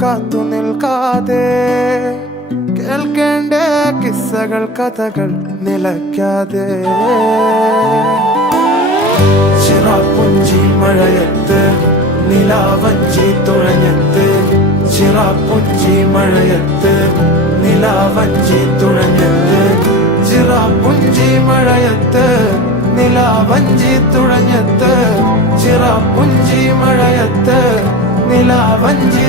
കാത്തു നിൽക്കാതെ കേൾക്കേണ്ട കിസ്സകൾ കഥകൾ നിലയ്ക്കാതെ ചിറാപ്പുഞ്ചി മഴയത്ത് നിലാവഞ്ചി തുഴഞ്ഞത്ത് ചിറാപ്പുഞ്ചി മഴയത്ത് നിലാവഞ്ചി തുഴഞ്ഞത്ത് ചിറാപ്പുഞ്ചി മഴയത്ത് നിലാവഞ്ചി തുഴഞ്ഞത്ത് ചിറാപ്പുഞ്ചി മഴയത്ത് നിലാവഞ്ചി